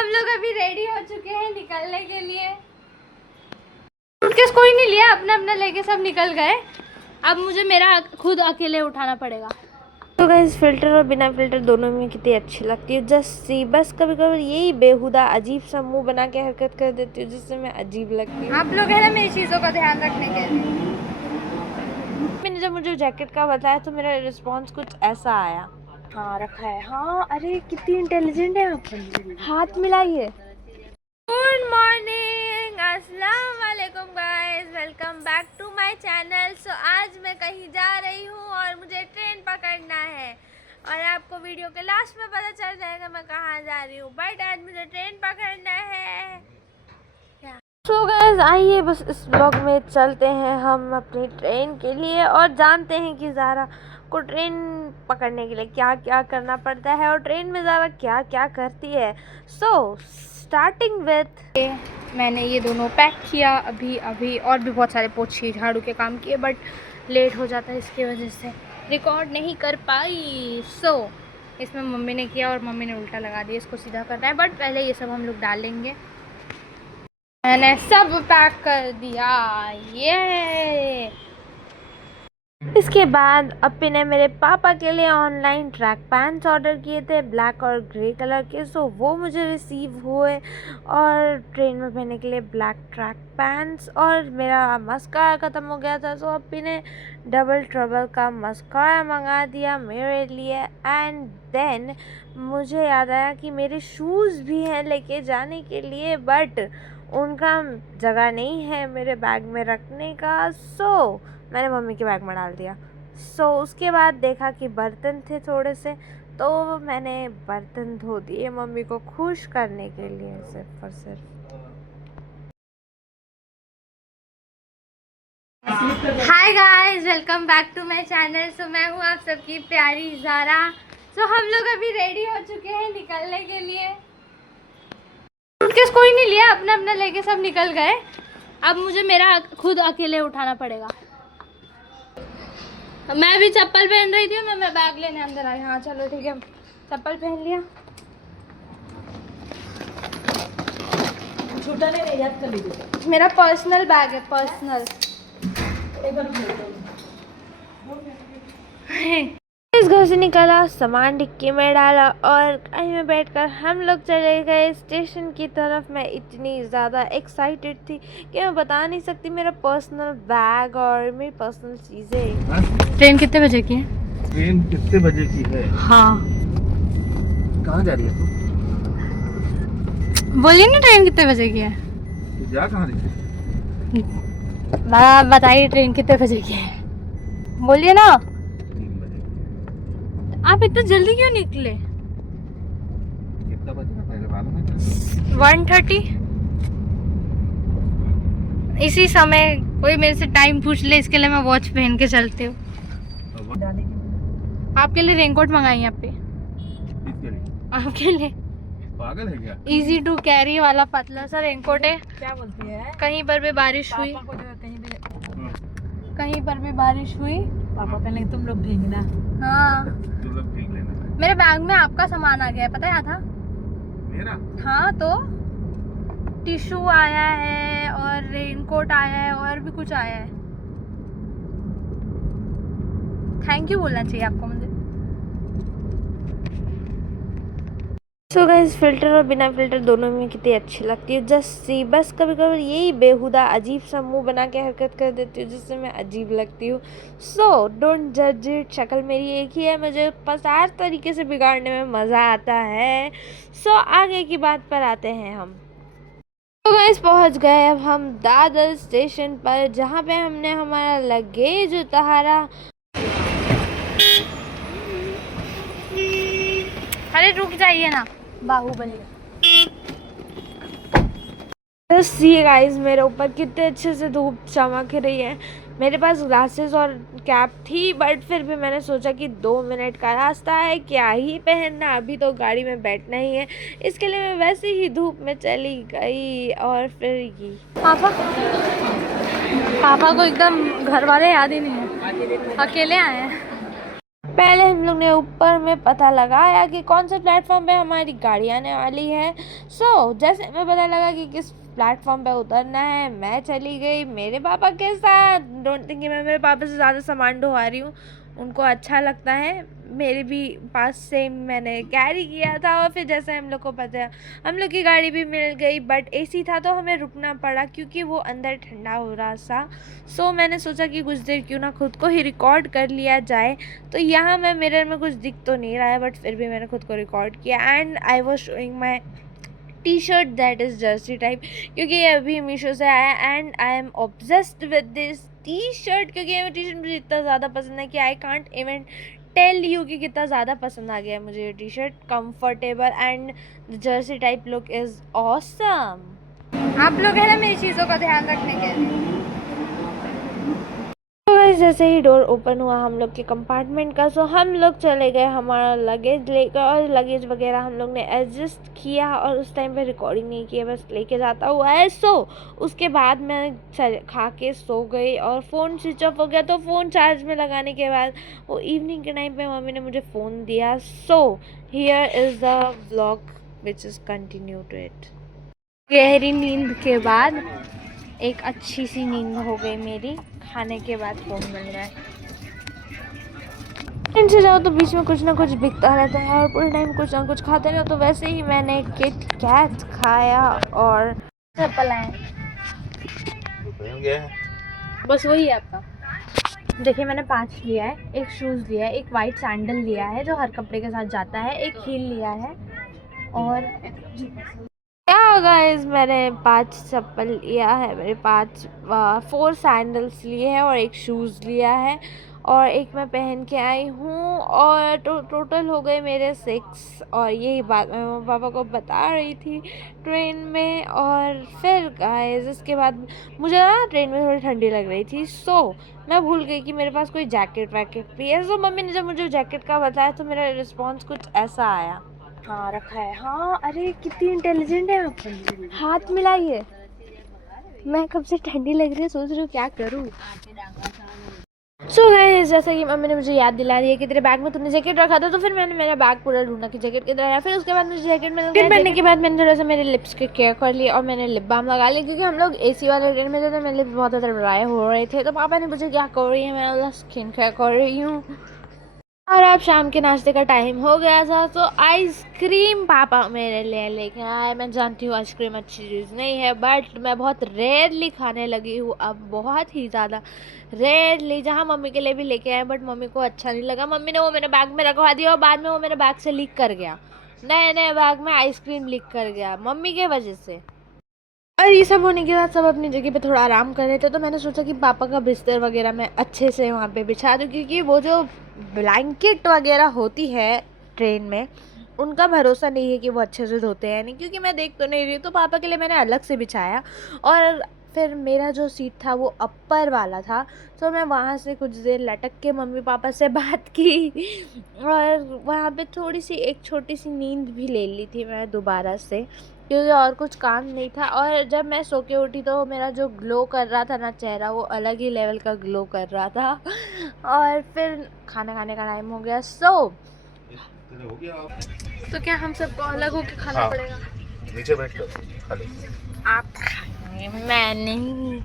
हम लोग अभी रेडी हो चुके हैं निकलने के लिए। सूटकेस कोई नहीं लिया, अपना अपना लेके सब निकल गए। अब मुझे मेरा खुद अकेले उठाना पड़ेगा। तो गाइस फिल्टर और बिना फिल्टर दोनों में कितनी अच्छी लगती है। जस्ट सी, बस कभी कभी यही बेहुदा अजीब सा मुंह बना के हरकत कर देती हूँ जिससे मैं अजीब लगती हूँ। आप लोग है ना मेरी चीज़ों का ध्यान रखने के लिए। मैंने जब मुझे जैकेट का बताया तो मेरा रिस्पॉन्स कुछ ऐसा आया। हाँ रखा है। हाँ अरे कितनी इंटेलिजेंट है आप, हाथ मिलाइए। गुड मॉर्निंग, अस्सलाम वालेकुम guys, welcome back to my channel. So आज मैं कहीं जा रही हूँ और मुझे ट्रेन पकड़ना है और आपको वीडियो के लास्ट में पता चल जाएगा मैं कहाँ जा रही हूँ, बट आज मुझे ट्रेन पकड़ना है। सो गाइस आइए बस इस ब्लॉग में चलते हैं हम अपनी ट्रेन के लिए और जानते हैं कि ज़ारा को ट्रेन पकड़ने के लिए क्या क्या करना पड़ता है और ट्रेन में ज़ारा क्या क्या करती है। सो स्टार्टिंग विथ, मैंने ये दोनों पैक किया अभी और भी बहुत सारे पोछे झाड़ू के काम किए, बट लेट हो जाता है इसकी वजह से रिकॉर्ड नहीं कर पाई। सो इसमें मम्मी ने किया और मम्मी ने उल्टा लगा दिया, इसको सीधा करना है, बट पहले ये सब हम लोग डालेंगे। मैंने सब पैक कर दिया ये। इसके बाद अपी ने मेरे पापा के लिए ऑनलाइन ट्रैक पैंट्स ऑर्डर किए थे, ब्लैक और ग्रे कलर के। सो वो मुझे रिसीव हुए और ट्रेन में पहनने के लिए ब्लैक ट्रैक पैंट्स। और मेरा मस्कारा ख़त्म हो गया था, सो अपी ने डबल ट्रबल का मस्कारा मंगा दिया मेरे लिए। एंड देन मुझे याद आया कि मेरे शूज़ भी हैं लेके जाने के लिए, बट उनका जगह नहीं है मेरे बैग में रखने का। सो मैंने मम्मी के बैग में डाल दिया। सो उसके बाद देखा कि बर्तन थे थोड़े से, तो मैंने बर्तन धो दिए मम्मी को खुश करने के लिए सिर्फ और सिर्फ। Hi guys, welcome back to my channel. So मैं हूँ आप सबकी प्यारी ज़ारा। सो हम लोग अभी रेडी हो चुके हैं निकलने के लिए। सूटकेस कोई नहीं लिया, अपना अपना लेके सब निकल गए। अब मुझे मेरा खुद अकेले उठाना पड़ेगा। मैं भी चप्पल पहन रही थी, मैं बैग लेने अंदर आई। हाँ चलो ठीक है, चप्पल पहन लिया। छोटा नहीं याद कर लीजिए, मेरा पर्सनल बैग है, पर्सनल। इस घर से निकला, सामान डिक्की में डाला और गाड़ी में बैठकर हम लोग चले गए स्टेशन की तरफ। मैं इतनी ज़्यादा एक्साइटेड थी कि मैं बता नहीं सकती। मेरा पर्सनल बैग और मेरी पर्सनल चीज़ें। ट्रेन कितने बजे की है? ट्रेन कितने बजे की है? हाँ कहाँ जा रही है तू? बोलिए ना, ट्रेन कितने बजे की है? तू जा कहाँ रही है? बताइए ट्रेन कितने बजे की है, बोलिए ना। 3 बजे। आप इतना जल्दी क्यों निकले? कितना बजे का पहले मालूम है? 1:30। इसी समय कोई मेरे से टाइम पूछ ले, इसके लिए मैं वॉच पहन के चलती हूँ। आपके लिए रेनकोट मंगाई यहाँ पे, किसके लिए? आपके लिए। पागल है क्या? इजी टू कैरी वाला पतला सा रेनकोट है। क्या बोलती है? कहीं पर भी बारिश हुई, पापा को जो कहीं भी कहीं पर भी बारिश हुई, पापा पहले तुम लोग भीगना। हाँ तू लोग भीग लेना। मेरे बैग में आपका सामान आ गया है, पता है था? मेरा? हाँ तो टिश्यू आया है और रेनकोट आया है और भी कुछ आया है। थैंक यू बोलना चाहिए आपको मुझे। सो गाइस फिल्टर और बिना फिल्टर दोनों में कितनी अच्छी लगती है। जस्ट सी, बस कभी कभी यही बेहुदा अजीब सा मुंह बना के हरकत कर देती हूँ जिससे मैं अजीब लगती हूँ। सो डोंट जज इट, शक्ल मेरी एक ही है, मुझे पसार तरीके से बिगाड़ने में मज़ा आता है। सो आगे की बात पर आते हैं हम। तो गाइस पहुँच गए अब हम दादर स्टेशन पर, जहाँ पे हमने हमारा लगेज उतारा। अरे रुक जाइए ना, बाहुबली। सी गाइस मेरे ऊपर कितने अच्छे से धूप चमक रही है। मेरे पास ग्लासेस और कैप थी, बट फिर भी मैंने सोचा कि 2 मिनट का रास्ता है, क्या ही पहनना, अभी तो गाड़ी में बैठना ही है। इसके लिए मैं वैसे ही धूप में चली गई और फिर ये पापा को एकदम घर वाले याद ही नहीं है, अकेले आए हैं। पहले हम लोग ने ऊपर में पता लगाया कि कौन से प्लेटफॉर्म पे हमारी गाड़ी आने वाली है। जैसे हमें पता लगा कि किस प्लेटफॉर्म पे उतरना है, मैं चली गई मेरे पापा के साथ। डोंट थिंक कि मैं मेरे पापा से ज़्यादा सामान ढोवा रही हूँ, उनको अच्छा लगता है। मेरे भी पास से मैंने कैरी किया था। और फिर जैसे हम लोग को पता है हम लोग की गाड़ी भी मिल गई, बट एसी था तो हमें रुकना पड़ा क्योंकि वो अंदर ठंडा हो रहा था। मैंने सोचा कि कुछ देर क्यों ना खुद को ही रिकॉर्ड कर लिया जाए। तो यहाँ मैं मिरर में कुछ दिख तो नहीं रहा है, बट फिर भी मैंने खुद को रिकॉर्ड किया and I was showing my T shirt that is Jersey type, क्योंकि ये अभी मीशो से आया and I am obsessed with this T shirt, क्योंकि ये टी शर्ट मुझे इतना ज़्यादा पसंद है कि I can't even tell you कि कितना ज़्यादा पसंद आ गया है मुझे ये T shirt. Comfortable and jersey type look is awesome. आप लोग है ना मेरी चीज़ों का ध्यान रखने के लिए। तो गाइस जैसे ही डोर ओपन हुआ हम लोग के कंपार्टमेंट का, हम लोग चले गए हमारा लगेज लेकर, और लगेज वगैरह हम लोग ने एडजस्ट किया और उस टाइम पे रिकॉर्डिंग नहीं किया, बस लेके जाता हुआ है। उसके बाद मैं खा के सो गई और फ़ोन स्विच ऑफ हो गया। तो फ़ोन चार्ज में लगाने के बाद वो इवनिंग के टाइम पे मम्मी ने मुझे फ़ोन दिया। Here is the vlog which is continue to it. गहरी नींद के बाद एक अच्छी सी नींद हो गई मेरी, खाने के बाद फ़ोन मिल रहा है। इनसे जाओ तो बीच में कुछ ना कुछ बिकता रहता है और पूरे टाइम कुछ ना कुछ खाते रहो। तो वैसे ही मैंने किट कैट खाया और चप्पल आए, गया है। बस वही है आपका। देखिए मैंने 5 लिया है, एक शूज़ लिया है, एक वाइट सैंडल लिया है जो हर कपड़े के साथ जाता है, एक हील लिया है और क्या गाइस मैंने 5 चप्पल लिया है, मेरे 4 सैंडल्स लिए हैं और एक शूज़ लिया है और एक मैं पहन के आई हूँ और टोटल हो गए मेरे 6। और यही बात मैं मम्मी पापा को बता रही थी ट्रेन में। और फिर गाइस इसके बाद मुझे ना ट्रेन में थोड़ी ठंडी लग रही थी, मैं भूल गई कि मेरे पास कोई जैकेट वैकेट भी है। मम्मी ने जब मुझे जैकेट का बताया तो मेरा रिस्पॉन्स कुछ ऐसा आया। हाँ रखा है। हाँ अरे कितनी इंटेलिजेंट है आप, हाथ मिलाइए। मैं कब से ठंडी लग रही है सोच रही हूँ क्या करूँ। गाइस जैसे कि मम्मी ने मुझे याद दिला दिया कि तेरे बैग में तुमने जैकेट रखा था, तो फिर मैंने मेरा बैग पूरा ढूंढा कि जैकेट किधर है। फिर उसके बाद मुझे जैकेट मिल गया। पहनने के बाद मैंने थोड़ा सा मेरे लिप्स के केयर कर लिया और मैंने लिप बाम लगा लिया, क्योंकि हम लोग एसी वाले ट्रेन में थे तो मेरे लिप्स बहुत ज़्यादा ड्राई हो रहे थे। तो पापा ने मुझे क्या कर रही है, मैं बोला स्किन केयर कर रही हूँ। और अब शाम के नाश्ते का टाइम हो गया था, तो आइसक्रीम पापा मेरे लिए लेके आए। मैं जानती हूँ आइसक्रीम अच्छी चीज़ नहीं है, बट मैं बहुत रेयरली खाने लगी हूँ अब, बहुत ही ज़्यादा रेयरली। जहाँ मम्मी के लिए भी लेके आए बट मम्मी को अच्छा नहीं लगा, मम्मी ने वो मेरे बैग में रखवा दिया और बाद में वो मेरे बैग से लीक कर गया। नए नए बैग में आइसक्रीम लीक कर गया मम्मी के वजह से। और ये सब होने के बाद सब अपनी जगह पे थोड़ा आराम कर रहे थे, तो मैंने सोचा कि पापा का बिस्तर वगैरह मैं अच्छे से वहाँ पे बिछा दूँ, क्योंकि वो जो ब्लैंकेट वगैरह होती है ट्रेन में उनका भरोसा नहीं है कि वो अच्छे से धोते हैं नहीं, क्योंकि मैं देख तो नहीं रही हूँ। तो पापा के लिए मैंने अलग से बिछाया और फिर मेरा जो सीट था वो अपर वाला था, तो मैं वहाँ से कुछ देर लटक के मम्मी पापा से बात की और वहाँ पे थोड़ी सी एक छोटी सी नींद भी ले ली थी मैं दोबारा से, क्योंकि और कुछ काम नहीं था। और जब मैं सो के उठी तो मेरा जो ग्लो कर रहा था ना चेहरा, वो अलग ही लेवल का ग्लो कर रहा था। और फिर खाना खाने का टाइम हो गया। हो गया तो क्या हम सबको अलग होकर खाना हाँ। पड़ेगा? नीचे बैठ कर खा ले। आप खाएंगे, मैं नहीं।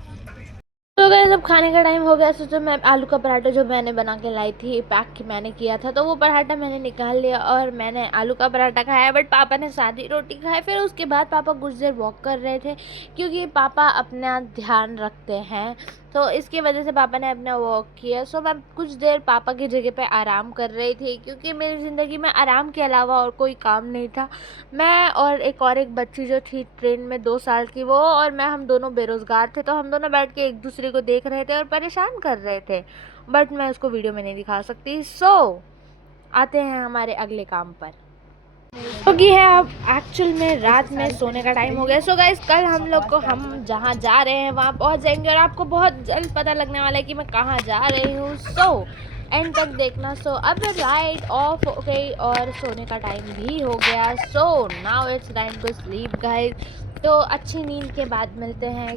तो गाइस जब खाने का टाइम हो गया तो मैं आलू का पराठा जो मैंने बना के लाई थी, पैक मैंने किया था, तो वो पराठा मैंने निकाल लिया और मैंने आलू का पराठा खाया, बट पापा ने सादी रोटी खाई। फिर उसके बाद पापा कुछ देर वॉक कर रहे थे, क्योंकि पापा अपना ध्यान रखते हैं, तो इसकी वजह से पापा ने अपना वॉक किया। मैं कुछ देर पापा की जगह पे आराम कर रही थी, क्योंकि मेरी ज़िंदगी में आराम के अलावा और कोई काम नहीं था। मैं और एक बच्ची जो थी ट्रेन में 2 साल की, वो और मैं, हम दोनों बेरोज़गार थे, तो हम दोनों बैठ के एक दूसरे को देख रहे थे और परेशान कर रहे थे, बट मैं उसको वीडियो में नहीं दिखा सकती। आते हैं हमारे अगले काम पर, क्योंकि है अब एक्चुअल में रात में सोने का टाइम हो गया। गाइस कल हम लोग को, हम जहाँ जा रहे हैं वहाँ पहुँच जाएंगे और आपको बहुत जल्द पता लगने वाला है कि मैं कहाँ जा रही हूँ। एंड तक देखना। अब लाइट ऑफ हो गई और सोने का टाइम भी हो गया। Now it's time to sleep guys. तो अच्छी नींद के बाद मिलते हैं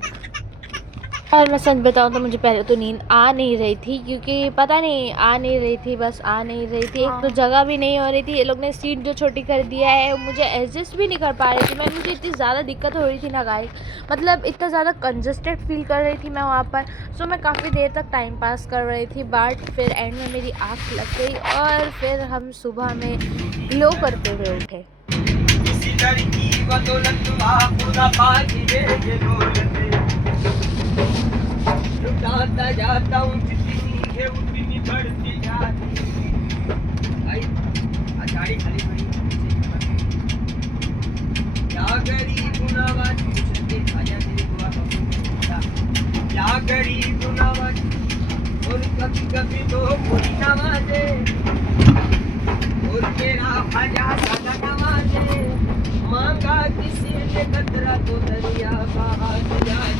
और मैं सच बताऊँ तो मुझे पहले तो नींद आ नहीं रही थी, क्योंकि पता नहीं आ नहीं रही थी, बस आ नहीं रही थी। एक तो जगह भी नहीं हो रही थी, ये लोग ने सीट जो छोटी कर दिया है, मुझे एडजस्ट भी नहीं कर पा रही थी मैं। मुझे इतनी ज़्यादा दिक्कत हो रही थी ना गाइस, मतलब इतना ज़्यादा कंजस्टेड फील कर रही थी मैं वहाँ पर। सो मैं काफ़ी देर तक टाइम पास कर रही थी, बट फिर एंड में मेरी आँख लग गई और फिर हम सुबह में ग्लो करते हुए उठे। लुटाता जाता हूँ जितनी है उतनी बढ़ती जाती भाई गाड़ी खाली पड़ी क्या गरीब नवाज चलते आजा तेरे दुआ क्या गरीब नवाज और कभी कभी तो कोई नवाजे और मेरा खाजा सादा नवाजे मांगा किसी ने कतरा तो दरिया बहा जाए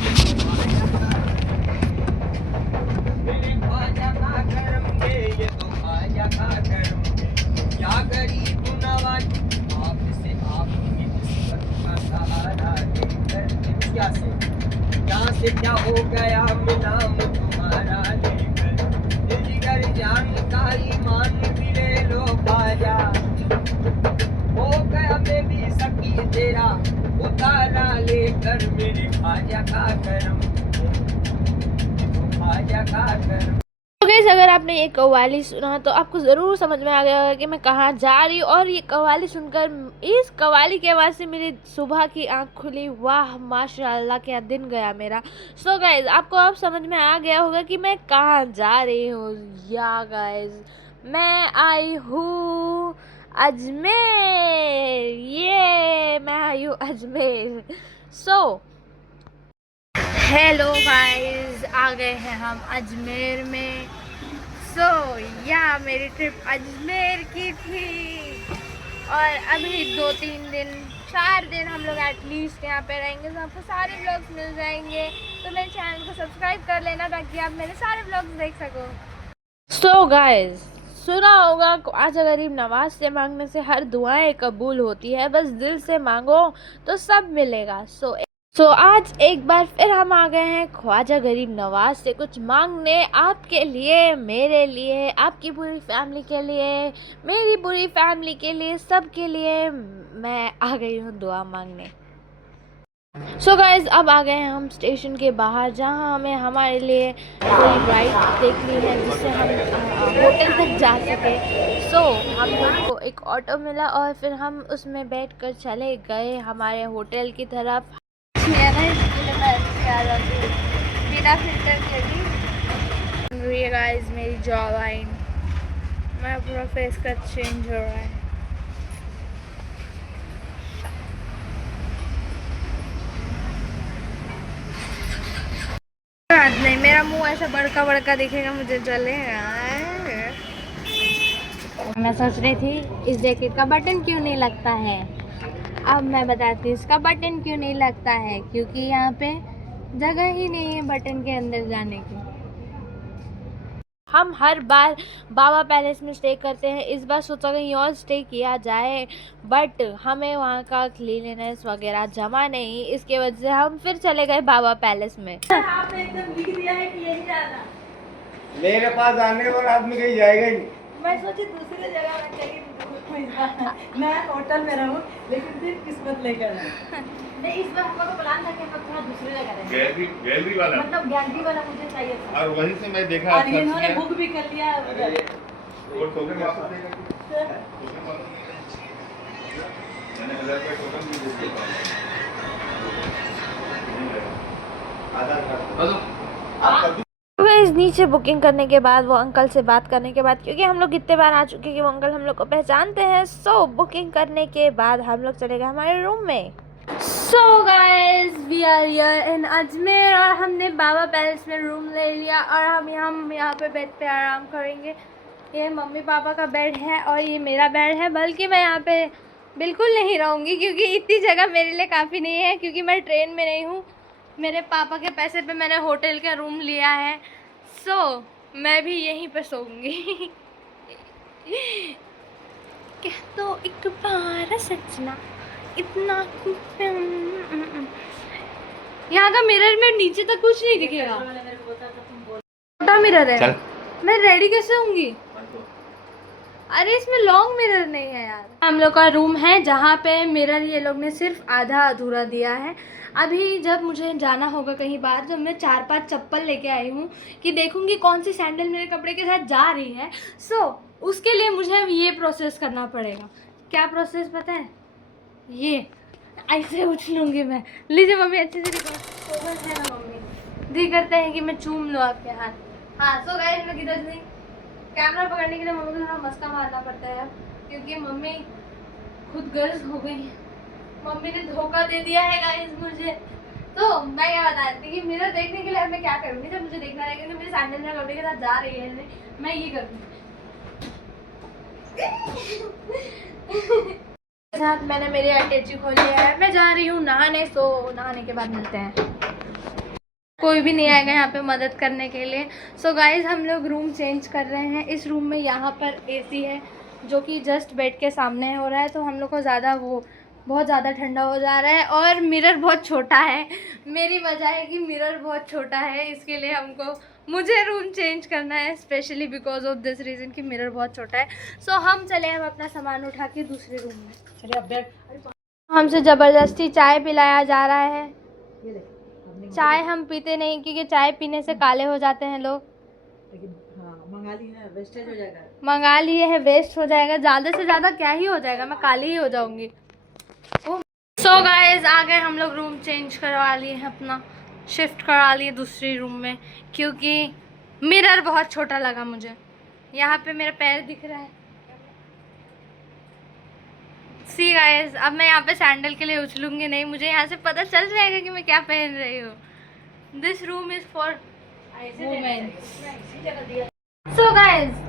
मेरे ख्वाजा का करम है ये तो ख्वाजा का करम क्या गरीब नवाज आपसे आपकी किस्मत का सहारा लेकर क्या से क्या हो गया मैं नाम तुम्हारा लेकर जिगर जान का ईमान भी ले लो ख्वाजा हो गया मैं भी सकी तेरा उतारा लेकर मेरे ख्वाजा का करम ख्वाजा का करम। तो गाइस, अगर आपने ये कव्वाली सुना तो आपको ज़रूर समझ में आ गया होगा कि मैं कहाँ जा रही हूँ। और ये कव्वाली सुनकर, इस कव्वाली के आवाज़ से मेरी सुबह की आँख खुली। वाह माशाल्लाह, क्या दिन गया मेरा। सो गाइस, आपको अब समझ में आ गया होगा कि मैं कहाँ जा रही हूँ। या गाइस, मैं आई हूँ अजमेर। ये मैं आई हूँ अजमेर। सो हेलो गाइस, आ गए हैं हम अजमेर में। सो या मेरी ट्रिप अजमेर की थी और अभी 4 दिन हम लोग एटलीस्ट यहाँ पे रहेंगे, तो आपको सारे व्लॉग्स मिल जाएंगे। तो मेरे चैनल को सब्सक्राइब कर लेना ताकि आप मेरे सारे व्लॉग्स देख सको। सो गाइस, सुना होगा ख्वाजा गरीब नवाज से मांगने से हर दुआएं कबूल होती है, बस दिल से मांगो तो सब मिलेगा। सो आज एक बार फिर हम आ गए हैं ख्वाजा गरीब नवाज से कुछ मांगने, आपके लिए, मेरे लिए, आपकी पूरी फैमिली के लिए, मेरी पूरी फैमिली के लिए, सबके लिए मैं आ गई हूँ दुआ मांगने। सो गाइज, अब आ गए हैं हम स्टेशन के बाहर, जहाँ हमें हमारे लिए कोई राइड देखनी है जिससे हम होटल तक जा सके। सो हम लोग को एक ऑटो मिला और फिर हम उसमें बैठकर चले गए हमारे होटल की तरफ। बिना फिल्टर के भी गाइस, मेरी जॉ लाइन, मेरा पूरा फेस का चेंज हो रहा है। नहीं, मेरा मुंह ऐसा बड़का बड़का दिखेगा, मुझे चलेगा। मैं सोच रही थी इस जैकेट का बटन क्यों नहीं लगता है। अब मैं बताती हूँ इसका बटन क्यों नहीं लगता है, क्योंकि यहाँ पे जगह ही नहीं है बटन के अंदर जाने की। हम हर बार बाबा पैलेस में स्टे करते हैं, इस बार सोचा कहीं और स्टे किया जाए, बट हमें वहाँ का क्लीननेस वगैरह जमा नहीं, इसके वजह से हम फिर चले गए बाबा पैलेस में। आपने एकदम लिख दिया है कि यही जाना। मेरे पास आने वाला आदमी कहीं जाएगा ही नहीं। मैं सोची दूसरी जगह में कहीं मैं होटल में रहूं, लेकिन फिर किस्मत लेकर नहीं, इस बार हम लोग का प्लान था कि हम लोग थोड़ा दूसरी जगह रहेंगे। गैलरी वाला, मतलब गैलरी वाला मुझे चाहिए था और वहीं से मैं देखा और इन्होंने बुक भी कर लिया उधर। वो टोकन वापस देगा कि मैंने 1000 रुपये टोकन भी दे दिया, आधार कार्ड गाइस, नीचे बुकिंग करने के बाद, वो अंकल से बात करने के बाद, क्योंकि हम लोग कितने बार आ चुके हैं कि वो अंकल हम लोग को पहचानते हैं। सो बुकिंग करने के बाद हम लोग चले गए हमारे रूम में। So guys, we are here in Ajmer और हमने बाबा पैलेस में रूम ले लिया और हम यहाँ पे बेड पे आराम करेंगे। ये मम्मी पापा का बेड है और ये मेरा बेड है, बल्कि मैं यहाँ पे बिल्कुल नहीं रहूँगी क्योंकि इतनी जगह मेरे लिए काफ़ी नहीं है, क्योंकि मैं ट्रेन में नहीं हूँ। मेरे पापा के पैसे पे मैंने होटल का रूम लिया है। सो मैं भी यहीं पे सोऊंगी। कह तो एक बार सजना इतना यहाँ का मिरर में नीचे तक कुछ नहीं दिखेगा। मेरे को बोलता था तुम बोल। छोटा मिरर है। चल मैं रेडी कैसे होंगी? अरे इसमें लॉन्ग मिरर नहीं है यार। हम लोग का रूम है जहाँ पे मिरर ये लोग ने सिर्फ आधा अधूरा दिया है। अभी जब मुझे जाना होगा कहीं बाहर, जब मैं 4-5 चप्पल लेके आई हूँ कि देखूंगी कौन सी सैंडल मेरे कपड़े के साथ जा रही है, सो उसके लिए मुझे ये प्रोसेस करना पड़ेगा। क्या प्रोसेस पता है? ये ऐसे उछलूंगी मैं। लीजिए मम्मी अच्छे से दिखाओ। है ना मम्मी, दी करते हैं कि मैं चूम लूँ आपके हाथ। हाँ सो गाइस मैं किधर से कैमरा पकड़ने के लिए मम्मी को थोड़ा मस्का मारना पड़ता है क्योंकि मम्मी खुद गर्ज हो गई है। मम्मी ने धोखा दे दिया है गाइस मुझे। तो मैं क्या बता रही थी कि मिरर देखने के लिए मैं क्या करूँगी, जब मुझे देखना रहेगा कि मेरी सैंडल मेरे कपड़े के साथ जा रही है, मैं ये करूँगी। साथ मैंने मेरी अटैची खोल लिया है, मैं जा रही हूँ नहाने। सो नहाने के बाद मिलते हैं। कोई भी नहीं आएगा यहाँ पे मदद करने के लिए। सो गाइज हम लोग रूम चेंज कर रहे हैं। इस रूम में यहाँ पर एसी है जो कि जस्ट बेड के सामने हो रहा है, तो हम लोग को बहुत ज़्यादा ठंडा हो जा रहा है। और मिरर बहुत छोटा है। मेरी वजह है कि मिरर बहुत छोटा है, इसके लिए मुझे रूम चेंज करना है specially because of this reason कि मिरर बहुत छोटा है। सो हम चले हम अपना सामान उठा के दूसरे रूम में। चलिए अब बैग हमसे ज़बरदस्ती चाय पिलाया जा रहा है। ये ले अपने चाय हम पीते नहीं क्योंकि चाय पीने से काले हो जाते हैं लोग। लेकिन हाँ मंगा ली ना, वेस्टेज हो जाएगा। मंगा लिए है, वेस्ट हो जाएगा। ज़्यादा से ज़्यादा क्या ही हो जाएगा, मैं काली ही हो जाऊंगी। सो गाइस आ गए हम लोग, रूम चेंज करवा लिए हैं, अपना शिफ्ट करा लिए दूसरी रूम में क्योंकि मिरर बहुत छोटा लगा मुझे। यहाँ पे मेरा पैर दिख रहा है। सी गाइस अब मैं यहाँ पे सैंडल के लिए उछलूंगी नहीं, मुझे यहाँ से पता चल जाएगा कि मैं क्या पहन रही हूँ। This room is for women. So guys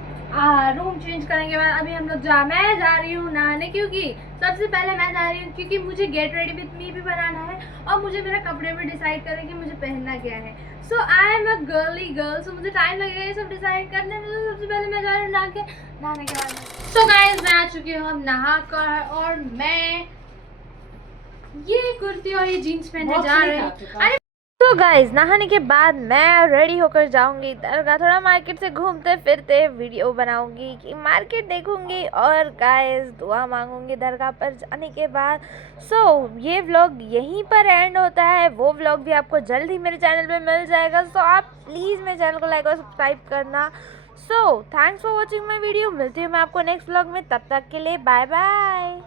room change करने के बाद अभी हम लोग मैं जा रही हूँ नहाने, क्योंकि सबसे पहले मैं जा रही हूँ क्योंकि मुझे गेट रेडी विथ मी भी बनाना है और मुझे मेरा कपड़े में डिसाइड करें कि मुझे पहनना क्या है। So I am a girly girl, so मुझे टाइम लगेगा ये सब डिसाइड करने में। तो सबसे पहले मैं जा रही हूँ नहाने के बाद। सो गाइस मैं आ चुकी हूँ अब नहा कर, और मैं ये कुर्ती और ये जीन्स पहनने जा रही हूँ। तो गाइज नहाने के बाद मैं रेडी होकर जाऊंगी दरगाह। थोड़ा मार्केट से घूमते फिरते वीडियो बनाऊंगी कि मार्केट देखूंगी और गाइज दुआ मांगूंगी दरगाह पर जाने के बाद। सो ये व्लॉग यहीं पर एंड होता है। वो व्लॉग भी आपको जल्द ही मेरे चैनल पे मिल जाएगा। सो आप प्लीज़ मेरे चैनल को लाइक और सब्सक्राइब करना। So thanks for watching my video. मिलती हूँ मैं आपको नेक्स्ट व्लॉग में, तब तक के लिए बाय बाय।